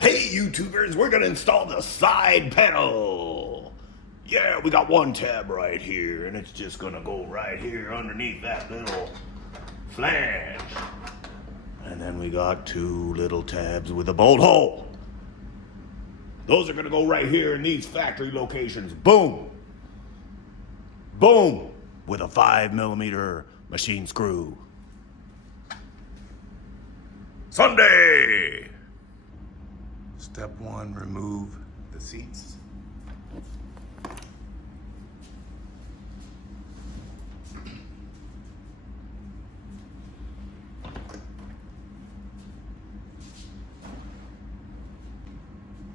Hey YouTubers, we're gonna install the side panel. Yeah, we got one tab right here, and it's just gonna go right here underneath that little flange. And then we got two little tabs with a bolt hole. Those are gonna go right here in these factory locations. Boom. Boom. With a 5mm machine screw. Sunday. Step one, remove the seats.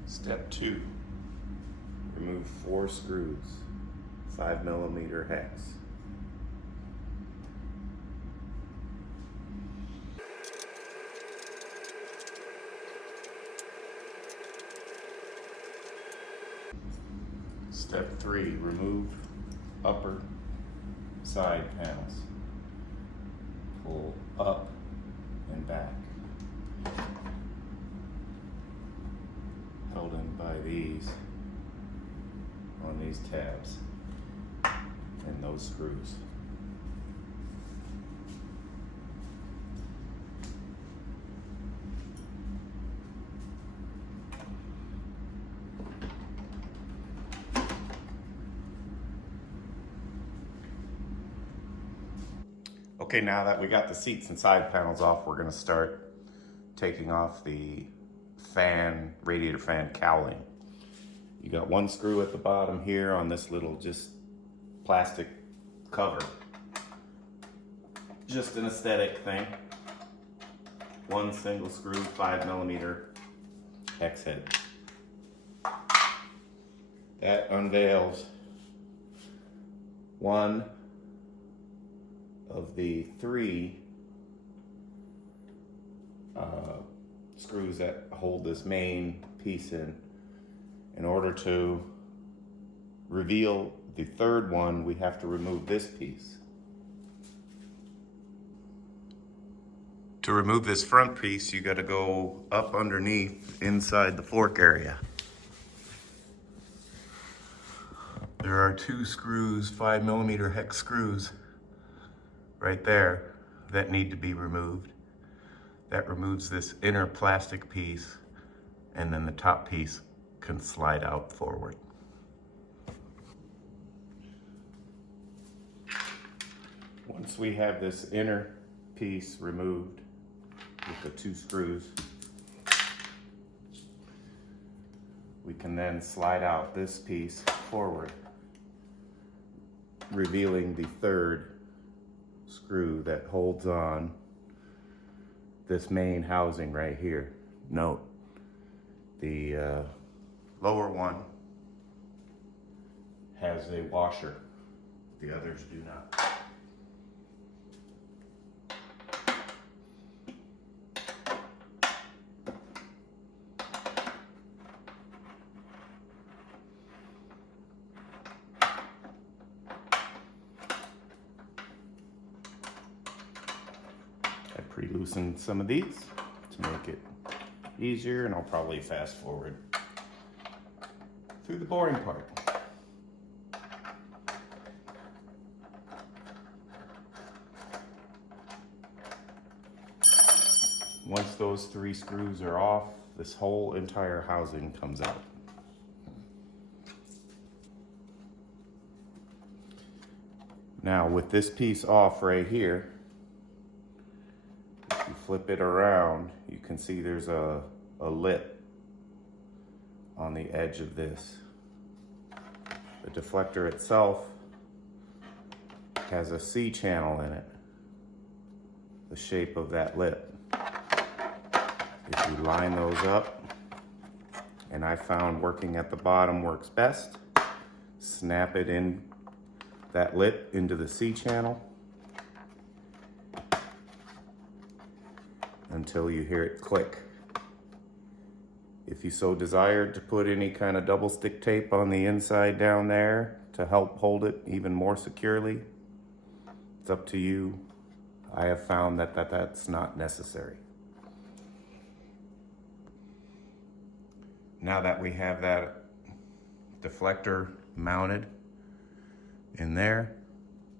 Step two, remove 4 screws, 5mm hex. Step 3, remove upper side panels. Pull up and back. Held in by these on these tabs and those screws. Okay, now that we got the seats and side panels off, we're going to start taking off the radiator fan cowling. You got one screw at the bottom here on this little just plastic cover. Just an aesthetic thing. One single screw, 5mm hex head. That unveils one of the 3 screws that hold this main piece in. In order to reveal the 3rd one, we have to remove this piece. To remove this front piece, you got to go up underneath inside the fork area. There are 2 screws, 5mm hex screws right there that need to be removed. That removes this inner plastic piece, and then the top piece can slide out forward. Once we have this inner piece removed with the 2 screws, we can then slide out this piece forward, revealing the 3rd screw that holds on this main housing right here. Note, the lower one has a washer, the others do not. I pre-loosened some of these to make it easier, and I'll probably fast forward through the boring part. Once those 3 screws are off, this whole entire housing comes out. Now with this piece off right here, if you flip it around, you can see there's a lip on the edge of this. The deflector itself has a C channel in it, the shape of that lip. If you line those up, and I found working at the bottom works best, snap it in that lip into the C channel until you hear it click. If you so desired to put any kind of double stick tape on the inside down there to help hold it even more securely, it's up to you. I have found that that's not necessary. Now that we have that deflector mounted in there,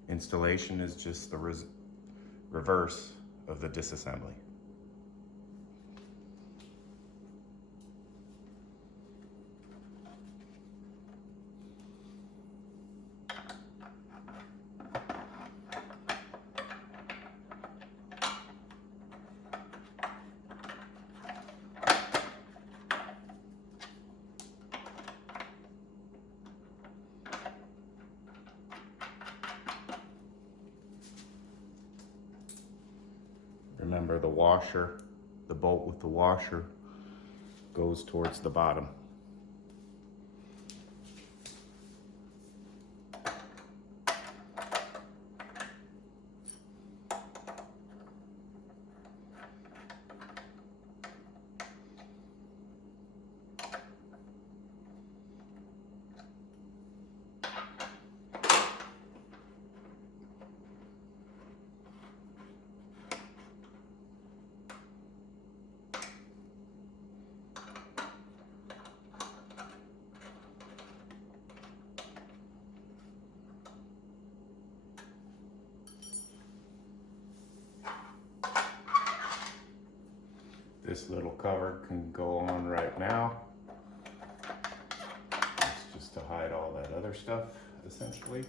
installation is just the reverse of the disassembly. Remember, the washer, the bolt with the washer, goes towards the bottom. This little cover can go on right now. It's just to hide all that other stuff, essentially.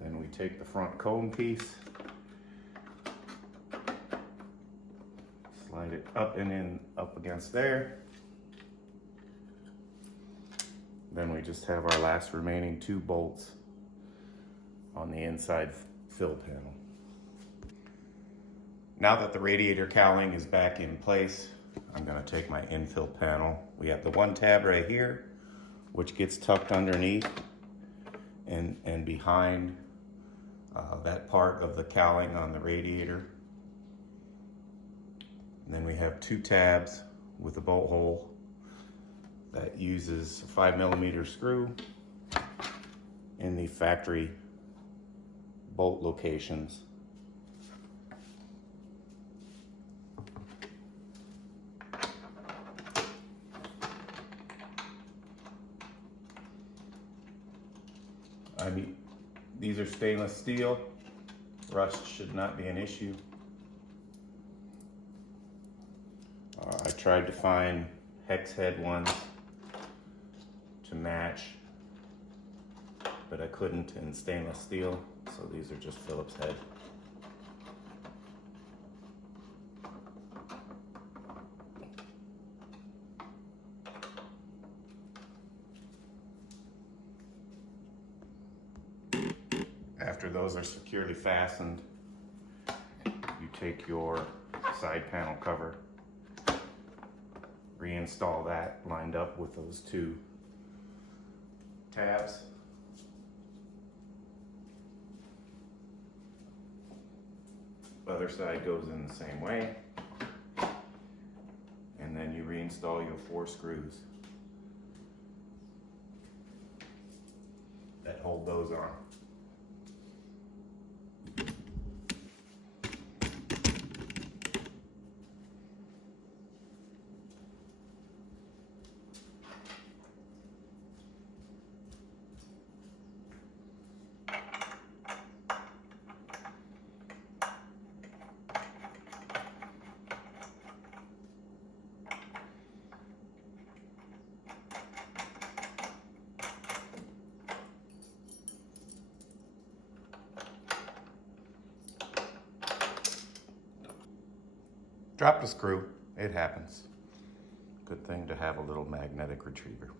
Then we take the front cone piece, slide it up and in, up against there. Then we just have our last remaining 2 bolts on the inside fill panel. Now that the radiator cowling is back in place, I'm gonna take my infill panel. We have the 1 tab right here, which gets tucked underneath and behind that part of the cowling on the radiator. And then we have 2 tabs with a bolt hole that uses a 5mm screw in the factory bolt locations. These are stainless steel. Rust should not be an issue. I tried to find hex head ones to match, but I couldn't in stainless steel, so these are just Phillips head. After those are securely fastened, you take your side panel cover, reinstall that lined up with those 2 tabs. Other side goes in the same way. And then you reinstall your 4 screws that hold those on. Drop the screw, it happens. Good thing to have a little magnetic retriever.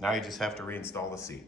Now you just have to reinstall the seat.